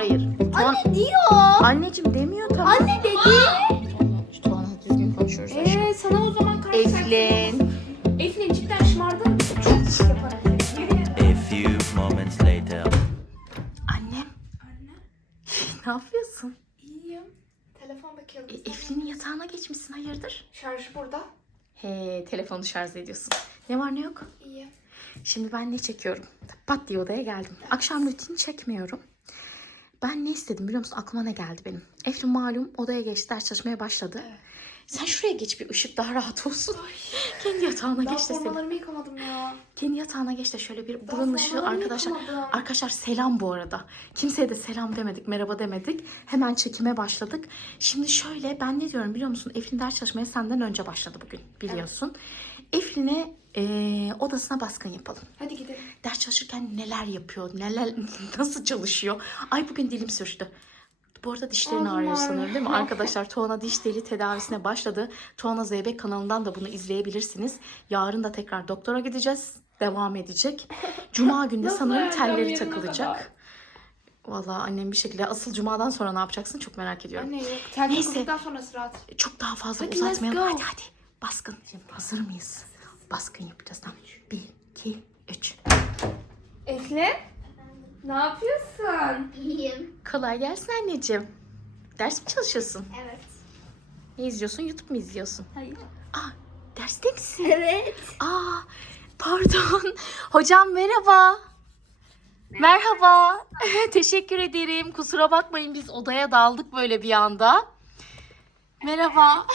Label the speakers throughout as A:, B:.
A: Hayır.
B: Anne diyor.
A: Anneciğim demiyor tamam.
B: Anne dedi.
A: Şu Tuğan'la düzgün konuşuyoruz aşkım.
B: Sana o zaman karşı
A: Eflin.
B: Eflin cidden şımardın. Çok iş yaparak.
C: A few moments later.
A: Annem.
B: Anne.
A: Ne yapıyorsun?
B: İyiyim. Telefon bakıyorum.
A: Eflin'in yatağına geçmişsin hayırdır?
B: Şarjı burada.
A: He, telefonu şarj ediyorsun. Ne var ne yok?
B: İyi.
A: Şimdi ben ne çekiyorum? Pat diye odaya geldim. Akşam rutini çekmiyorum. Ben ne istedim biliyor musun? Aklıma ne geldi benim? Eflin malum odaya geçti, ders çalışmaya başladı.
B: Evet.
A: Sen şuraya geç, bir ışık daha rahat olsun. Kendi yatağına
B: Daha
A: geç de sen.
B: formalarımı yıkamadım ya.
A: Kendi yatağına geç de şöyle bir
B: Daha
A: buranın ışığı
B: formalarımı
A: arkadaşlar.
B: yıkamadım.
A: Arkadaşlar selam bu arada. Kimseye de selam demedik, merhaba demedik. Hemen çekime başladık. Şimdi şöyle ben ne diyorum biliyor musun? Eflin ders çalışmaya senden önce başladı bugün biliyorsun. Eflin'e odasına baskın yapalım.
B: Hadi gidelim.
A: Ders çalışırken neler yapıyor, neler nasıl çalışıyor. Ay bugün dilim sürçtü. Bu arada dişlerini
B: Ağzım
A: ağrıyor
B: ağrıyor.
A: sanırım değil mi? Arkadaşlar Tuana diş teli tedavisine başladı. Tuana Zeybek kanalından da bunu izleyebilirsiniz. Yarın da tekrar doktora gideceğiz. Devam edecek. Cuma günde
B: Nasıl
A: sanırım
B: vereceğim
A: telleri
B: yarına
A: takılacak.
B: kadar?
A: Vallahi annem bir şekilde asıl cumadan sonra ne yapacaksın çok merak ediyorum.
B: Anne yok. Tel
A: Neyse.
B: takıldıktan sonrası rahat.
A: Çok daha fazla
B: Hadi, let's
A: uzatmayalım.
B: go.
A: Hadi. Baskın. Hazır mıyız? Baskın yapacağız. Tamam. 1, 2, 3.
B: Eflin? Ne yapıyorsun?
D: İyiyim.
A: Kolay gelsin anneciğim. Ders mi çalışıyorsun?
D: Evet.
A: Ne izliyorsun? YouTube mu izliyorsun?
D: Hayır.
A: Aa, derste misin?
D: Evet.
A: Aa, pardon. Hocam merhaba. Merhaba. Teşekkür ederim. Kusura bakmayın biz odaya daldık böyle bir anda. Merhaba.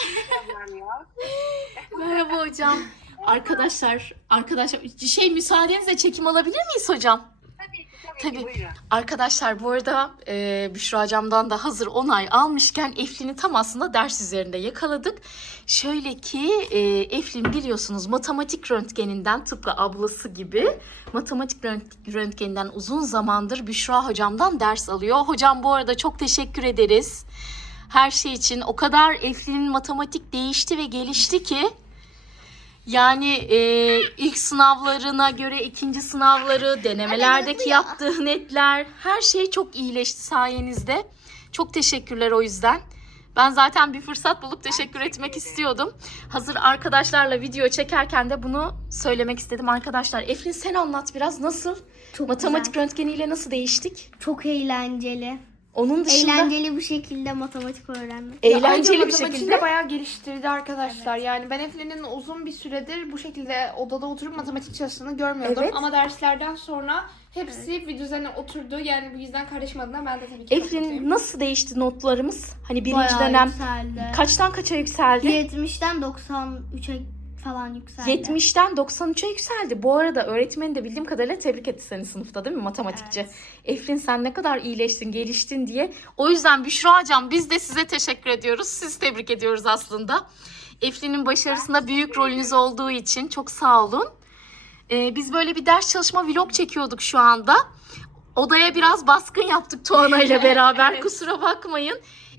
A: Merhaba hocam. Arkadaşlar müsaadenizle çekim alabilir miyiz hocam? Tabii. Arkadaşlar bu arada Büşra Cam'dan da hazır onay almışken Eflin'i tam aslında ders üzerinde yakaladık. Şöyle ki Eflin biliyorsunuz matematik röntgeninden tıpkı ablası gibi matematik röntgeninden uzun zamandır Büşra Hocam'dan ders alıyor. Hocam bu arada çok teşekkür ederiz her şey için. O kadar Eflin'in matematik değişti ve gelişti ki. Yani ilk sınavlarına göre ikinci sınavları, denemelerdeki yaptığı netler, her şey çok iyileşti sayenizde. Çok teşekkürler o yüzden. Ben zaten bir fırsat bulup teşekkür etmek istiyordum. Hazır arkadaşlarla video çekerken de bunu söylemek istedim. Arkadaşlar Eflin sen anlat biraz nasıl?
D: Çok
A: Matematik
D: güzel.
A: röntgeniyle nasıl değiştik?
D: Çok eğlenceli.
A: Onun dışında
D: Eğlenceli bir şekilde matematik öğrenmek.
A: eğlenceli bir
B: matematiği
A: şekilde.
B: de bayağı geliştirdi arkadaşlar. Yani ben Eflin'in uzun bir süredir bu şekilde odada oturup matematik çalıştığını görmüyordum.
A: Evet.
B: Ama derslerden sonra hepsi bir düzene oturdu. Yani bu yüzden kardeşim adına ben de tabii ki çok
A: Eflin
B: mutluyum.
A: nasıl değişti notlarımız? Hani birinci
D: Bayağı
A: dönem
D: yükseldi.
A: kaçtan kaça yükseldi?
D: 70'ten 93'e falan yükseldi.
A: 70'ten 93'e yükseldi. Bu arada öğretmeni de bildiğim kadarıyla tebrik etti seni sınıfta değil mi matematikçi?
D: Evet.
A: Eflin sen ne kadar iyileştin, geliştin diye. O yüzden Büşra Hocam biz de size teşekkür ediyoruz. Sizi tebrik ediyoruz aslında. Eflin'in başarısında büyük rolünüz olduğu için çok sağ olun. Biz böyle bir ders çalışma vlog çekiyorduk şu anda. Odaya biraz baskın yaptık Tuana ile beraber.
B: Evet.
A: Kusura bakmayın.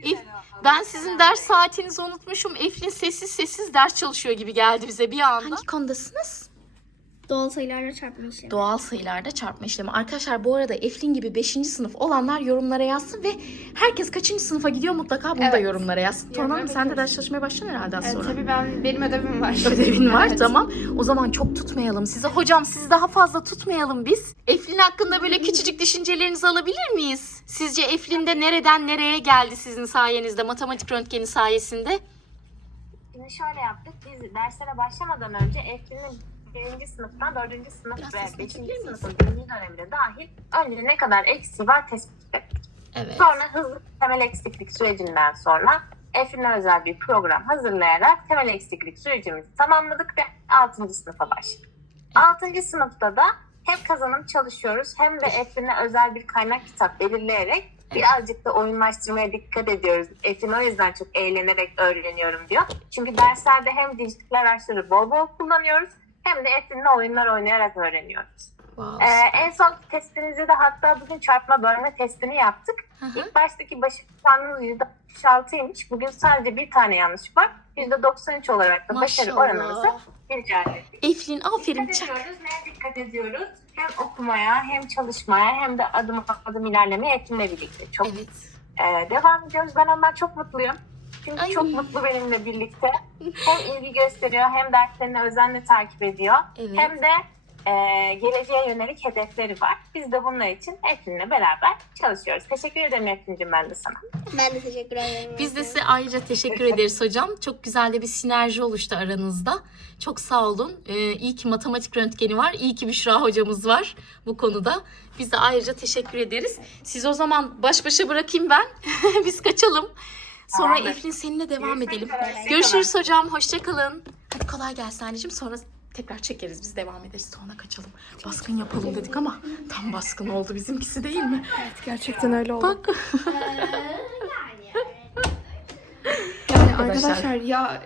A: Ben sizin ders saatinizi unutmuşum. Eflin sessiz sessiz ders çalışıyor gibi geldi bize bir anda. Hangi konudasınız?
D: Doğal sayılarla çarpma işlemi.
A: Doğal sayılarda çarpma işlemi. Arkadaşlar bu arada Eflin gibi 5. sınıf olanlar yorumlara yazsın ve herkes kaçıncı sınıfa gidiyor mutlaka bunu da
B: Evet.
A: yorumlara yazsın. Tuana Hanım sen de
B: bekliyoruz.
A: ders çalışmaya başladın herhalde az
B: Evet,
A: sonra.
B: tabii benim ödevim var.
A: Ödevin var
B: Evet.
A: tamam. O zaman çok tutmayalım sizi. Hocam sizi daha fazla tutmayalım biz. Eflin hakkında böyle küçücük düşüncelerinizi alabilir miyiz? Sizce Eflin de nereden nereye geldi sizin sayenizde, matematik röntgeni sayesinde?
E: Şimdi şöyle yaptık. Biz derslere başlamadan önce Eflin'in 1. sınıftan 4. sınıf
A: Biraz
E: ve
A: sesini
E: 5.
A: açabilir miyiz?
E: sınıfın 1. dönemine dahil önce ne kadar eksiği var tespit ettik.
A: Evet.
E: Sonra hızlı temel eksiklik sürecinden sonra Eflin'e özel bir program hazırlayarak temel eksiklik sürecimizi tamamladık ve 6. sınıfa başladık. 6. sınıfta da hem kazanım çalışıyoruz hem de Eflin'e özel bir kaynak kitap belirleyerek birazcık da oyunlaştırmaya dikkat ediyoruz. Eflin o yüzden çok eğlenerek öğreniyorum diyor. Çünkü derslerde hem dijital araçları bol bol kullanıyoruz hem de Eflin'le oyunlar oynayarak öğreniyoruz.
A: Wow.
E: En son testimizde de hatta bugün çarpma bölme testini yaptık. İlk baştaki başarı puanımız %66'ymış. Bugün sadece bir tane yanlış var. %93 olarak da başarı
A: Maşallah.
E: oranımızı rica ettik.
A: Eflin aferin
E: Dikkat
A: çak.
E: ediyoruz. Neye dikkat ediyoruz? hem okumaya hem çalışmaya hem de adım adım ilerlemeye Eflin'le birlikte çok devam ediyoruz. Ben ondan çok mutluyum. Çünkü çok mutlu benimle birlikte. Hem ilgi gösteriyor hem derslerini özenle takip ediyor.
A: Evet.
E: Hem de geleceğe yönelik hedefleri var. Biz de bunlar için Eflin'le beraber çalışıyoruz. Teşekkür ederim Eflin'cim ben de sana.
D: Ben de teşekkür ederim.
A: Biz de size ayrıca teşekkür ederiz hocam. Çok güzel de bir sinerji oluştu aranızda. Çok sağ olun. İyi ki matematik röntgeni var. İyi ki Büşra hocamız var bu konuda. Biz de ayrıca teşekkür ederiz. Siz o zaman baş başa bırakayım ben. Biz kaçalım. Sonra
E: Tamamdır.
A: Eflin seninle devam
E: Görüşmek
A: edelim.
E: üzere.
A: Görüşürüz hocam. Hoşça kalın. Hadi kolay gelsin anneciğim. Sonra tekrar çekeriz. Biz devam ederiz. Sonra kaçalım. Baskın yapalım dedik ama tam baskın oldu bizimkisi değil mi?
B: Evet, gerçekten öyle oldu.
A: Bak.
B: Yani
A: Arkadaşlar.
B: arkadaşlar ya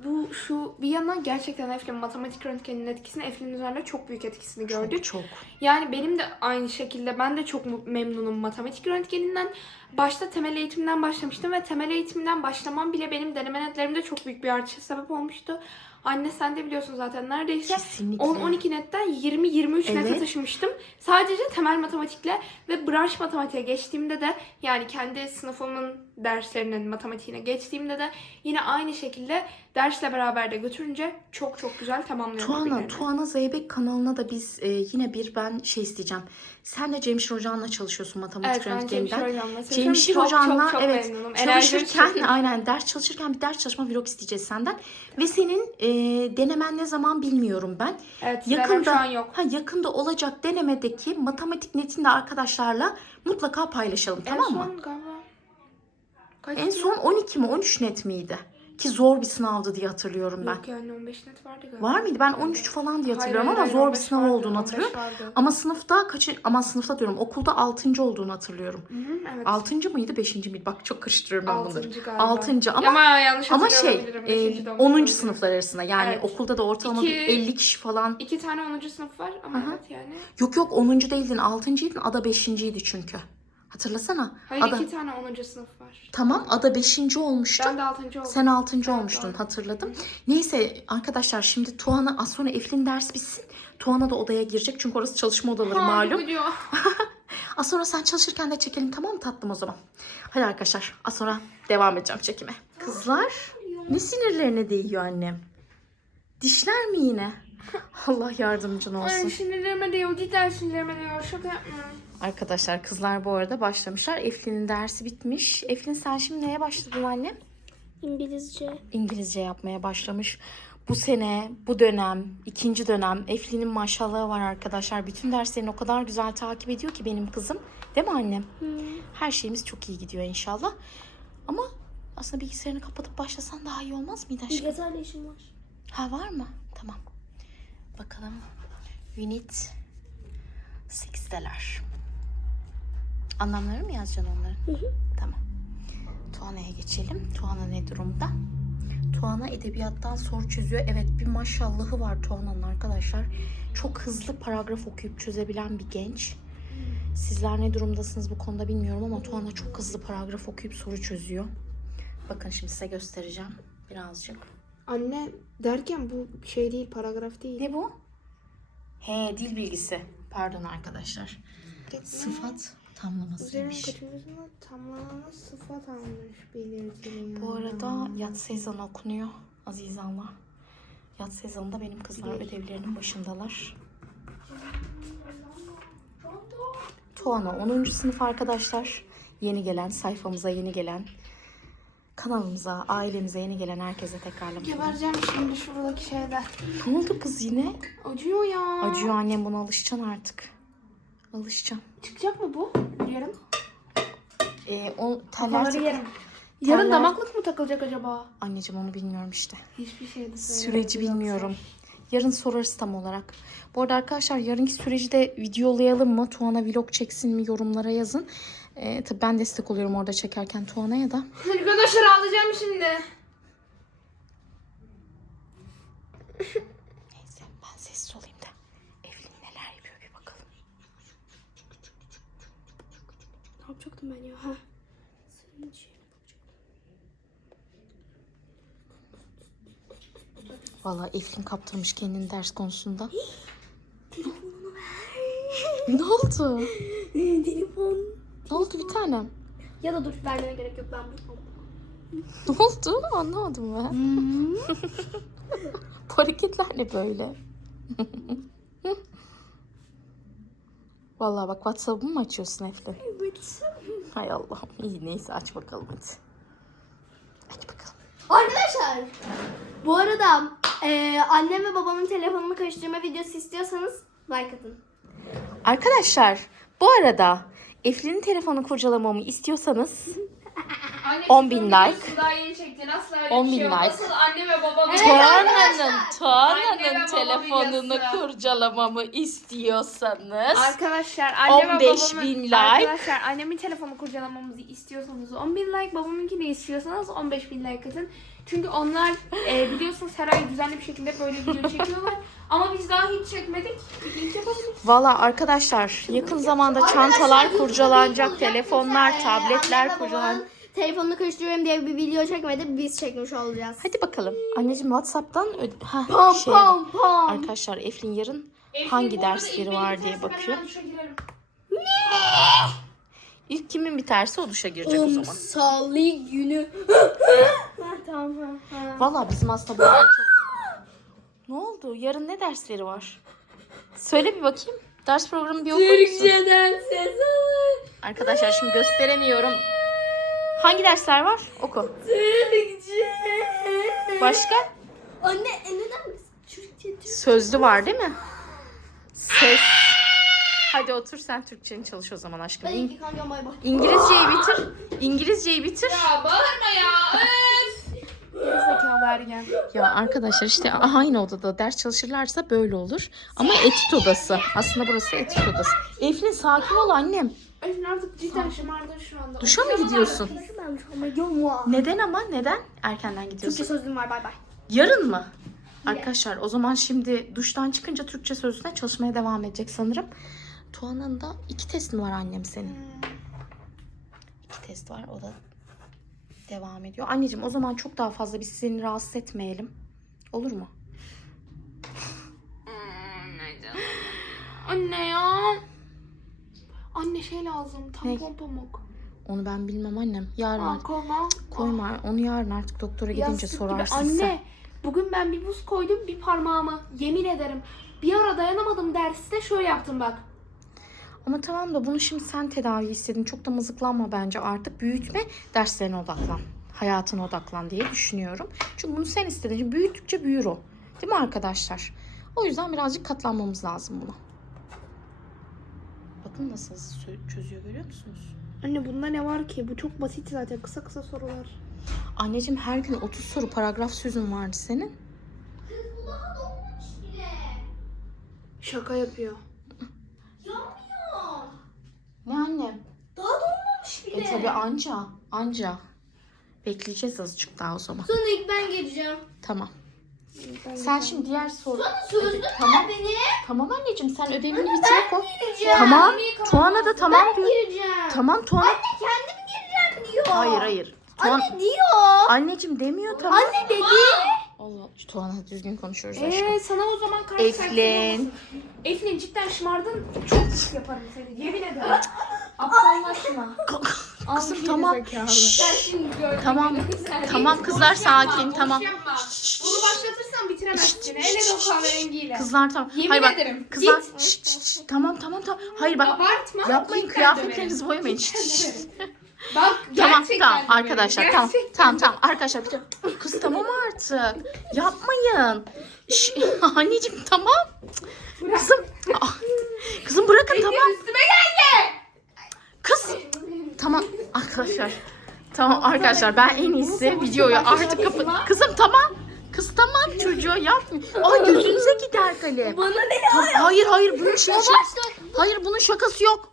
B: şu bir yandan gerçekten Eflin matematik röntgeninin etkisini, Eflin'in üzerinde çok büyük etkisini gördük.
A: Çok.
B: Yani benim de aynı şekilde ben de çok memnunum matematik röntgeninden. Başta temel eğitimden başlamıştım ve temel eğitimden başlamam bile benim deneme netlerimde çok büyük bir artışa sebep olmuştu. Anne sen de biliyorsun zaten neredeyse
A: Kesinlikle.
B: 10-12 netten 20-23 nete
A: Evet.
B: taşımıştım. Sadece temel matematikle ve branş matematiğe geçtiğimde de yani kendi sınıfımın derslerinin matematiğine geçtiğimde de yine aynı şekilde dersle beraber de götürünce çok çok güzel tamamlıyorum.
A: Tuana Zeybek kanalına da biz yine ben isteyeceğim. Sen de Cemşir Hoca'nla çalışıyorsun matematik
B: Evet ben Cemşir
A: röntgeninden.
B: Hocam'la çalışıyorum.
A: Cemşir
B: Çok
A: Hoca'nla
B: çok
A: evet
B: memnunum. Enerjim
A: çalışırken
B: çok-
A: aynen ders çalışırken bir ders çalışma vlog isteyeceğiz senden. Ve senin denemen ne zaman bilmiyorum ben.
B: Evet
A: Yakında
B: şu an yok.
A: yakında olacak denemedeki matematik netini de arkadaşlarla mutlaka paylaşalım, tamam mı?
B: En son galiba... Kaç
A: En son 12 mi 13 net miydi? Ki zor bir sınavdı diye hatırlıyorum ben.
B: Yok yani 15 net vardı galiba.
A: Var mıydı? Ben 13 falan diye hatırlıyorum
B: Hayır,
A: ama
B: hayır,
A: zor bir
B: 15
A: sınav
B: vardı,
A: olduğunu
B: 15
A: hatırlıyorum.
B: vardı.
A: Ama sınıfta diyorum okulda 6. olduğunu hatırlıyorum.
B: Hı hı, evet.
A: 6. mıydı 5. miydi? Bak çok karıştırıyorum ben bunları.
B: 6. galiba.
A: 6.
B: Ama yanlış
A: ama
B: hatırlıyor olabilirim. Beşinci de olmuş
A: 10.
B: olabilir.
A: sınıflar arasında yani
B: Evet.
A: okulda da ortalama
B: İki-
A: bir 50 kişi falan.
B: 2 tane 10. sınıf var ama
A: Aha.
B: evet yani.
A: Yok 10. değildin 6.ydin, Ada 5.ydi çünkü. Hatırlasana.
B: Hayır
A: Ada...
B: 2 tane 10. sınıf var.
A: Tamam Ada 5. olmuştu.
B: Ben de 6. oldum.
A: Sen 6.
B: Evet,
A: olmuştun
B: doğru.
A: hatırladım. Neyse arkadaşlar şimdi Tuana az sonra Eflin ders bitsin. Tuana da odaya girecek çünkü orası çalışma odaları malum.
B: Video.
A: Az sonra sen çalışırken de çekelim, tamam mı tatlım o zaman? Hadi arkadaşlar az sonra devam edeceğim çekime. Kızlar ne sinirlerine değiyor annem? Dişler mi yine? Allah yardımcın olsun.
B: Ay sinirlerime değiyor. Cidden sinirlerime değiyor. Şaka yapmıyorum.
A: Arkadaşlar kızlar bu arada başlamışlar. Eflin'in dersi bitmiş. Eflin sen şimdi neye başladın annem?
D: İngilizce.
A: İngilizce yapmaya başlamış. Bu sene, bu dönem, 2. dönem Eflin'in maşallahı var arkadaşlar. Bütün derslerini o kadar güzel takip ediyor ki benim kızım. Değil mi annem? Her şeyimiz çok iyi gidiyor inşallah. Ama aslında bilgisayarını kapatıp başlasan daha iyi olmaz mıydı aşkım?
D: Bilgisayarla işim var.
A: Ha var mı? Tamam. Bakalım. Unit 6'deler. Anlamları mı yazacaksın onların? Tamam. Tuana'ya geçelim. Tuana ne durumda? Tuana edebiyattan soru çözüyor. Evet bir maşallahı var Tuana'nın arkadaşlar. Çok hızlı paragraf okuyup çözebilen bir genç. Sizler ne durumdasınız bu konuda bilmiyorum ama Tuana çok hızlı paragraf okuyup soru çözüyor. Bakın şimdi size göstereceğim birazcık.
B: Anne derken bu şey değil, paragraf değil.
A: Ne bu? He, dil bilgisi. Pardon arkadaşlar. Sıfat tamlamasıymış.
B: kaçıncısında tamlanan sıfat almış belirtiliyor.
A: Bu arada yatsı ezanı okunuyor Azizan'la. Yatsı ezanında benim kızlar ödevlerinin başındalar. Tuana 10. sınıf arkadaşlar. Yeni gelen, sayfamıza yeni gelen, kanalımıza, ailemize yeni gelen herkese tekrarlamak.
B: Gebereceğim şimdi şuradaki şeyden.
A: Ne oldu kız yine?
B: Acıyor ya.
A: Acıyor annem, buna alışacaksın artık. Alışacağım.
B: Çıkacak mı bu? Yarın.
A: O teller
B: Kafaları yerim. Yarın
A: Teller-
B: damaklık mı takılacak acaba?
A: Anneciğim onu bilmiyorum işte.
B: Hiçbir şey de
A: Süreci bilmiyorum. Yarın sorarız tam olarak. Bu arada arkadaşlar yarınki süreci de videolayalım mı? Tuana vlog çeksin mi? Yorumlara yazın. Tabii ben destek oluyorum orada çekerken Tuana'ya da.
B: Arkadaşlar ağlayacağım şimdi.
A: Neyse ben sessiz olayım da. Eflin neler yapıyor bir bakalım.
D: Ne yapacaktım ben ya? Ha.
A: Vallahi Eflin kaptırmış kendini ders konusunda.
D: Telefonunu ver.
A: Ne oldu?
D: Telefon.
A: Ne oldu bir tanem?
D: Ya da dur vermene gerek yok ben bunu.
A: Ne oldu? Anlamadım ben. Bu hareketler ne böyle? Vallahi bak WhatsApp'ımı mı açıyorsun Eflin?
D: Evet.
A: Hay Allah'ım. İyi neyse aç bakalım hadi. Aç bakalım.
D: Arkadaşlar bu arada annem ve babamın telefonunu karıştırma videosu istiyorsanız like atın.
A: Arkadaşlar bu arada Eflin'in telefonu kurcalamamı istiyorsanız
B: Anne,
A: 10.000 like.
B: Daha yeni çektin. Asla öyle
A: 10.000
B: bir şey yok.
A: like.
B: Asıl anne ve babam.
A: Tuana'nın
B: Anne ve baba
A: telefonunu
B: videosu.
A: kurcalamamı istiyorsanız
B: Arkadaşlar anne ve
A: 15.000
B: babamın
A: like.
B: Arkadaşlar annemin telefonu kurcalamamızı istiyorsanız 10.000 like, babamınkini istiyorsanız 15.000 like atın. Çünkü onlar biliyorsunuz her ay düzenli bir şekilde böyle video çekiyorlar. Ama biz daha hiç çekmedik. Bir link yapabiliriz.
A: Valla arkadaşlar yakın zamanda çantalar kurcalanacak, telefonlar, tabletler kurcalanacak.
D: Telefonunu karıştırıyorum diye bir video çekmedi. Biz çekmiş olacağız.
A: Hadi bakalım. Anneciğim WhatsApp'tan
D: Pom
A: şey
D: pom pom.
A: arkadaşlar Eflin yarın
B: Eflin
A: hangi
B: bu arada
A: dersleri
B: ilk
A: var
B: benim
A: diye
B: tersim,
A: bakıyor.
B: ben duşa girerim.
A: İlk kimin biterse o duşa girecek o zaman.
D: Salı günü. Tamam.
A: Valla bizim aslında bu arada çok... Ne oldu? Yarın ne dersleri var? Söyle bir bakayım. Ders programı bir okur musun?
D: Türkçeden ses alın.
A: Arkadaşlar şimdi gösteremiyorum. Hangi dersler var? Oku.
D: Türkçe.
A: Başka?
D: Anne neden misin? Türkçe.
A: Sözlü var değil mi? Ses. Hadi otur sen Türkçeni çalış o zaman aşkım.
D: Ben iki kanka bay bay.
A: İngilizceyi bitir. İngilizceyi bitir.
B: Ya bağırma ya. Öf. Gerizekalı ergen.
A: Ya arkadaşlar işte aynı odada ders çalışırlarsa böyle olur. Ama etüt odası. Aslında burası etüt odası. Eflin sakin ol annem.
B: Eflin artık cidden şımardın şu anda.
A: Duşa mı gidiyorsun?
D: Ben şu an
A: Neden ama? Neden erkenden
D: Türkçe
A: gidiyorsun?
D: sözlüğüm var bay bay.
A: Yarın mı? Arkadaşlar o zaman şimdi duştan çıkınca Türkçe sözlüğüne çalışmaya devam edecek sanırım. Tuana'nın da 2 testin var annem senin. 2 test var o da devam ediyor. Anneciğim o zaman çok daha fazla biz seni rahatsız etmeyelim. Olur mu?
B: Anne ya. Anne şey lazım. Tampon pamuk.
A: Onu ben bilmem annem. Yarın artık
B: Kola.
A: koyma. Onu yarın artık doktora gidince
B: Yastık gibi.
A: sorarsın
B: Anne
A: sen.
B: bugün ben bir buz koydum bir parmağıma. Yemin ederim. Bir ara dayanamadım derste şöyle yaptım bak.
A: Ama tamam da bunu şimdi sen tedavi istedin. Çok da mızıklanma bence artık. Büyütme, derslerine odaklan. Hayatına odaklan diye düşünüyorum. Çünkü bunu sen istedin. Şimdi büyüttükçe büyür o. Değil mi arkadaşlar? O yüzden birazcık katlanmamız lazım buna. Bakın nasıl çözüyor görüyor musunuz?
B: Anne bunda ne var ki? Bu çok basit zaten. Kısa kısa sorular.
A: Anneciğim her gün 30 soru paragraf sözün vardı senin.
B: Şaka yapıyor.
A: Ne annem?
D: Daha dolmamış bile.
A: Tabii anca. Bekleyeceğiz azıcık daha o zaman.
D: Sonra ilk ben geleceğim.
A: Tamam. Sen şimdi diğer soru...
D: Sözlük
A: Tamam.
D: beni.
A: Tamam anneciğim sen ödevini bitir koy.
D: Gireceğim.
A: Tamam. Tuana da tamam diyor.
D: Gireceğim.
A: Tamam Tuana.
D: Kendim gireceğim diyor.
A: Hayır.
D: Anne diyor.
A: Anneciğim demiyor tamam.
D: Anne dedi.
A: Allah Tuana düzgün konuşuyoruz aşkım.
B: Sana o zaman karşı
A: Eflin.
B: Eflin cidden şımardın. Çok pis yaparım seni. Yemin ederim. Aptallaşma.
A: Kızım
B: Al
A: tamam.
B: gerizekalı.
A: Şşş.
B: Sen şimdi gördün
A: Tamam.
B: beni. Sen
A: Tamam
B: boş
A: kızlar
B: yapma,
A: sakin
B: boş
A: tamam.
B: yapma.
A: Şşş.
B: Bunu başlatırsan bitiremezsin. Hele de o kahverengiyle.
A: Kızlar tamam.
B: Yemin
A: Hayır bak.
B: ederim.
A: Kızlar.
B: Git.
A: Şşş. Tamam. Hayır bak.
B: Abartma.
A: Yapmayın
B: cidden
A: kıyafetlerinizi
B: döverim.
A: boyamayın.
B: Cidden
A: Şşş.
B: döverim. Bak
A: Tamam
B: gerçekten
A: tamam
B: döverim.
A: arkadaşlar
B: Gerçekten.
A: tamam arkadaşlar kız tamam artık yapmayın. Anneciğim tamam kızım kızım bırakın tamam
B: Üstüme geldi.
A: kız tamam arkadaşlar ben en iyisi videoyu artık kapat kızım tamam kız tamam çocuğa yapma ay gözünüze gider kalem
D: Bana ne ya?
A: hayır bunun hayır bunun şakası yok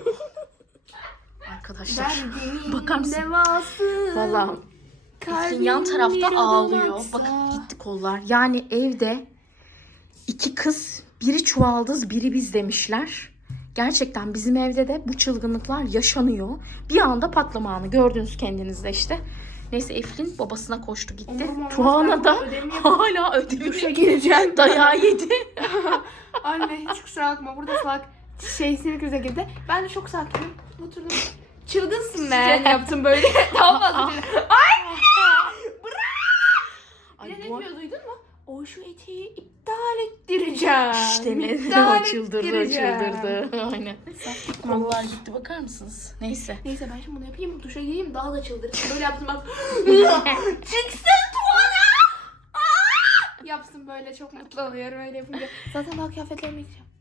A: arkadaşlar bakar mısın vallahi Eflin yan tarafta ağlıyor. Bakın gitti kollar. Yani evde 2 kız, biri çuvaldız, biri biz demişler. Gerçekten bizim evde de bu çılgınlıklar yaşanıyor. Bir anda patlama anı. Gördünüz kendinizde işte. Neyse Eflin babasına koştu gitti. Tuana da hala ödevini
B: gireceğim.
A: dayağı yedi.
B: Anne hiç kusura bakma. Burada salak sinir krize girdi. Ben de çok sakinim. Oturdum. Çılgınsın be yaptım böyle. Daha fazla çılgın. Ay!
A: Ay,
B: Bir de ne
A: bu-
B: diyor duydun mu? O şu eteği iptal ettireceğim.
A: İşte ne?
B: İptal
A: O çıldırdı,
B: ettireceğim.
A: çıldırdı. Aynen. Vallahi gitti, bakar mısınız? Neyse.
B: Neyse ben şimdi bunu yapayım. Duşa gireyim daha da çıldırırım. Böyle yaptım bak. Çıksın tuvana! Aa! Yapsın böyle çok mutlu oluyorum öyle yapınca. Zaten daha kıyafetlerimi yıkayacağım.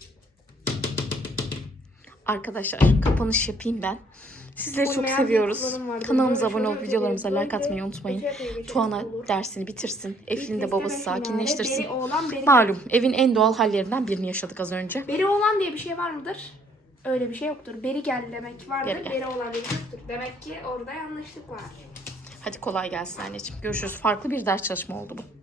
A: Arkadaşlar kapanış yapayım ben. Sizleri çok
B: Uymayan
A: seviyoruz.
B: bıyıklarım vardı.
A: Kanalımıza
B: Böyle
A: abone olup
B: şöyle
A: videolarımıza
B: böyle
A: like atmayı unutmayın.
B: öte öteye geçelim,
A: Tuana
B: olur.
A: dersini bitirsin. Eflin de
B: Bir
A: babası
B: teste ve
A: sakinleştirsin.
B: finale, Beri oğlan, beri
A: Malum evin en doğal hallerinden birini yaşadık az önce.
B: Beri oğlan diye bir şey var mıdır? Öyle bir şey yoktur. Beri gel demek vardır.
A: Beri gel.
B: Beri oğlan diye bir şey yoktur. Demek ki orada yanlışlık var.
A: Hadi kolay gelsin anneciğim. Görüşürüz. Farklı bir ders çalışma oldu bu.